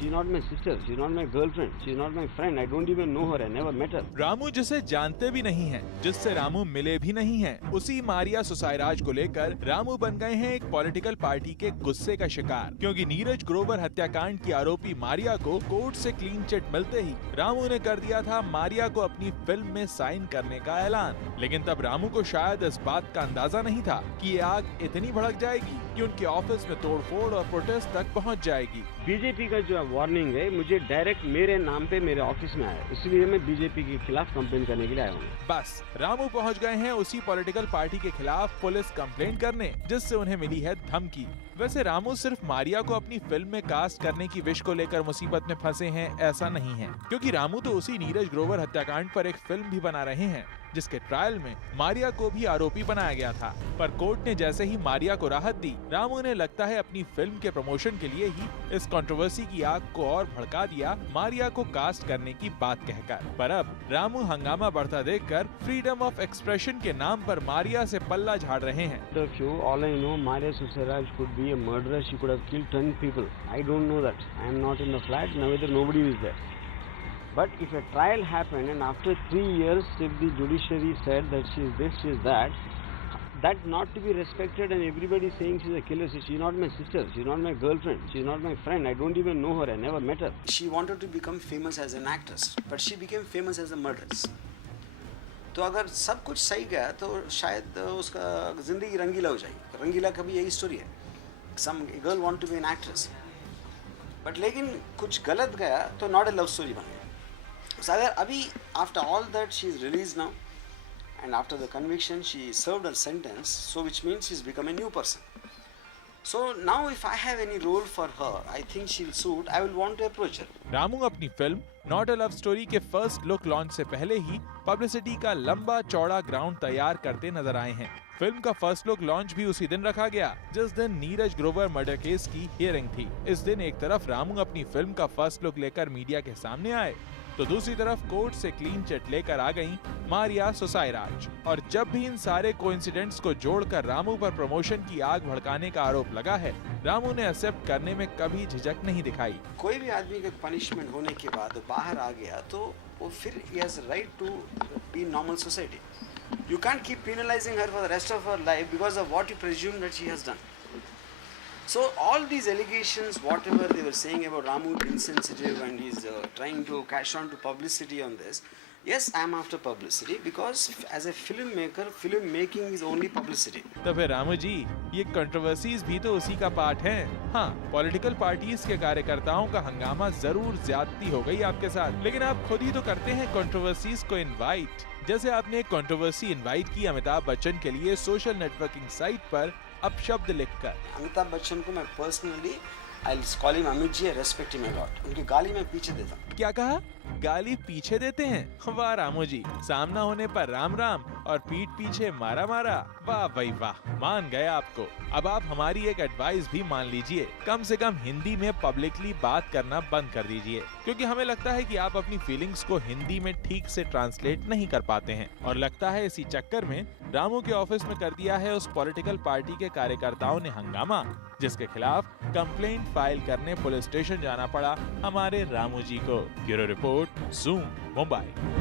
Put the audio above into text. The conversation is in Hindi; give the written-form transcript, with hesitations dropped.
She's not my sister. She's not my girlfriend. She's not my friend. I don't even know her. I never met her. Ramu जिसे जानते भी नहीं हैं, जिससे रामू मिले भी नहीं हैं, उसी मारिया सुसायराज को लेकर रामू बन गए हैं एक पॉलिटिकल पार्टी के गुस्से का शिकार। क्योंकि नीरज ग्रोवर हत्याकांड की आरोपी मारिया को कोर्ट से क्लीन चिट मिलते ही रामू ने कर दिया था मारिया को अपनी फिल्म में साइन करने का ऐलान। लेकिन तब रामू को शायद इस बात का अंदाजा नहीं था कि ये आग इतनी भड़क जाएगी कि उनके ऑफिस में तोड़फोड़ और प्रोटेस्ट तक पहुंच जाएगी। बीजेपी का जो वार्निंग है मुझे डायरेक्ट मेरे नाम पे मेरे ऑफिस में आया, इसलिए मैं बीजेपी के खिलाफ कंप्लेन करने के लिए आया हूँ। बस रामू पहुंच गए हैं उसी पॉलिटिकल पार्टी के खिलाफ पुलिस कंप्लेंट करने, जिससे उन्हें मिली है धमकी। वैसे रामू सिर्फ मारिया को अपनी फिल्म में कास्ट करने की विश को लेकर मुसीबत में फंसे हैं ऐसा नहीं है, क्योंकि रामू तो उसी नीरज ग्रोवर हत्याकांड पर एक फिल्म भी बना रहे हैं जिसके ट्रायल में मारिया को भी आरोपी बनाया गया था। पर कोर्ट ने जैसे ही मारिया को राहत दी, रामू ने लगता है अपनी फिल्म के प्रमोशन के लिए ही इस कंट्रोवर्सी की आग को और भड़का दिया मारिया को कास्ट करने की बात कहकर। पर अब रामू हंगामा बढ़ता देखकर फ्रीडम ऑफ एक्सप्रेशन के नाम पर मारिया से पल्ला झाड़ रहे हैं। All I know, Maria Susaraj could be a murderer. She could have killed 10 people. I don't know that. I am not in the flat. Neither nobody is there. But if a trial happened and after 3 years, if the judiciary said that she is this, she is that, that not to be respected and everybody saying she's a killer. She's not my sister. She's not my girlfriend. She's not my friend. I don't even know her. I never met her. She wanted to become famous as an actress, but she became famous as a murderess. तो अगर सब कुछ सही गया तो शायद उसका जिंदगी रंगीला हो जाएगी। रंगीला का भी यही स्टोरी है। Some girl want to be an actress, but लेकिन कुछ गलत गया तो not a love story बन गया। So अगर अभी after all that she is released now, and after the conviction she served her sentence, so which means she's become a new person. So now if I have any role for her, I think she'll suit. I will want to approach her. Ramu अपनी film not a love story के फर्स्ट लुक लॉन्च से पहले ही पब्लिसिटी का लंबा चौड़ा ग्राउंड तैयार करते नजर आए हैं। फिल्म का फर्स्ट लुक लॉन्च भी उसी दिन रखा गया जिस दिन नीरज ग्रोवर मर्डर केस की हियरिंग थी। इस दिन एक तरफ रामू अपनी फिल्म का फर्स्ट लुक लेकर मीडिया के सामने आए, तो दूसरी तरफ कोर्ट से क्लीन चिट लेकर आ गईं मारिया सुसायराज। और जब भी इन सारे कोइंसिडेंट्स को जोड़कर रामू पर प्रमोशन की आग भड़काने का आरोप लगा है, रामू ने एक्सेप्ट करने में कभी झिझक नहीं दिखाई। कोई भी आदमी का पनिशमेंट होने के बाद बाहर आ गया तो वो फिर he has right to be in normal society. You can't keep penalizing her for the rest of her life because of what you presume that she has done. So all these allegations, whatever they were saying about Ramu insensitive and he's trying to cash on to publicity on this, yes, I am after publicity because as a filmmaker, film making is only publicity. तो फिर रामू जी, ये कंट्रोवर्सीज भी तो उसी का पार्ट है। हाँ, पॉलिटिकल पार्टीज के कार्यकर्ताओं का हंगामा जरूर ज्यादती हो गई आपके साथ, लेकिन आप खुद ही तो करते हैं कंट्रोवर्सीज को इनवाइट। जैसे आपने एक कंट्रोवर्सी इनवाइट की अमिताभ बच्चन के लिए सोशल नेटवर्किंग साइट पर अपशब्द लिखकर। अमिताभ बच्चन को मैं personally I'll call him Amit ji, I respect him a lot. उनकी गाली मैं पीछे देता हूँ। क्या कहा? गाली पीछे देते हैं? वाह रामू जी, सामना होने पर राम राम और पीठ पीछे मारा मारा। वाह भाई वाह, मान गए आपको। अब आप हमारी एक एडवाइस भी मान लीजिए, कम से कम हिंदी में पब्लिकली बात करना बंद कर दीजिए, क्योंकि हमें लगता है कि आप अपनी फीलिंग्स को हिंदी में ठीक से ट्रांसलेट नहीं कर पाते हैं। और लगता है इसी चक्कर में रामू के ऑफिस में कर दिया है उस पॉलिटिकल पार्टी के कार्यकर्ताओं ने हंगामा, जिसके खिलाफ कंप्लेंट फाइल करने पुलिस स्टेशन जाना पड़ा हमारे रामू जी को। Bureau report, zoom, Mumbai.